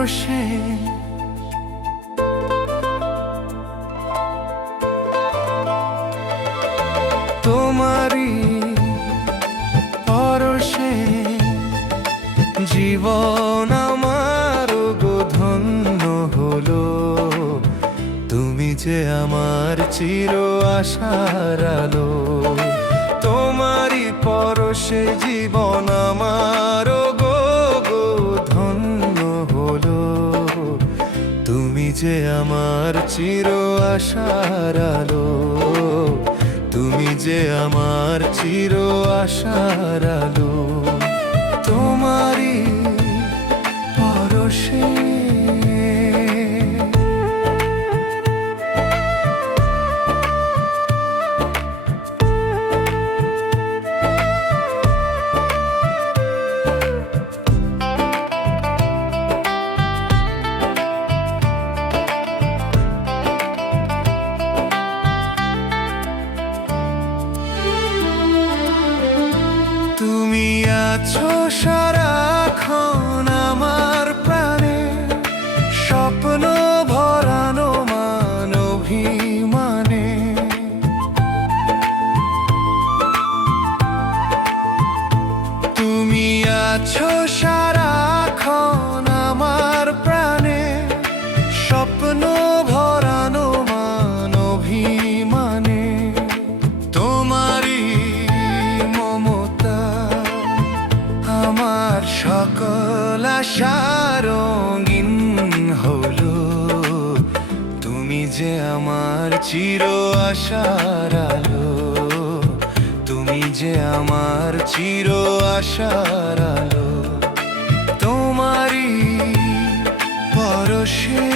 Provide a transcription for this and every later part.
পরশে তোমারই পরশে জীবন আমার গো ধন্য হলো। তুমি যে আমার চির আশার আলো, তোমারই পরশে জীবন আমার গো গো ধন্য হলো। তুমি যে আমার চির আশার আলো, তুমি যে আমার চির আশার আলো, তোমারই পরশে। তুমি আছো সারাক্ষণ আমার প্রাণে, স্বপ্ন ভরানো মান অভিমানে। তুমি আছো সারাক্ষণ আমার প্রাণে, স্বপ্ন ভরানো মান অভিমানে। তোমারই আমার সকল আশা রঙিন হলো। তুমি যে আমার চির আশার আলো, তুমি যে আমার চির আশার আলো, তোমারই পরশে।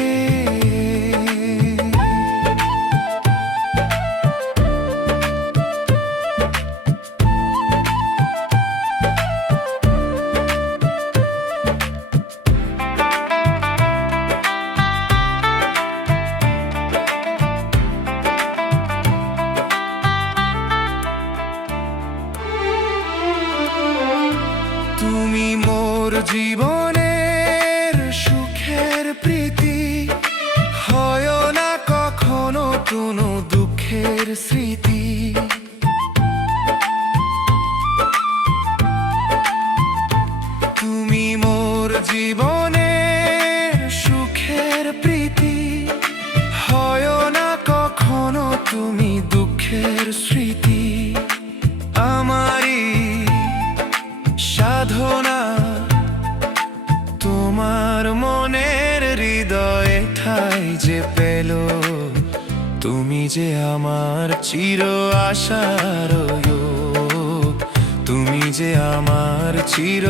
তুমি মোর জীবনের সুখের প্রীতি, হয় না কখনো কোনো দুঃখের স্মৃতি। তুমি মোর জীবনের সুখের প্রীতি, হয় না কখনো তুমি দুঃখের স্মৃতি। আমারই সাধনা তোমার মনের হৃদয়ে ঠাই যে পেল। তুমি যে আমার চির আশার, তুমি যে আমার চির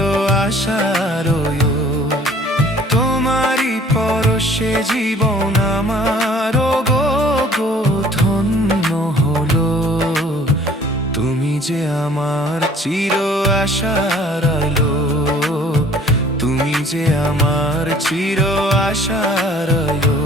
আশার। তোমারই পরশে জীবন আমার গো গো ধন্য হলো। তুমি যে আমার চির আশার আলো, তুমি যে আমার চির আশার আলো।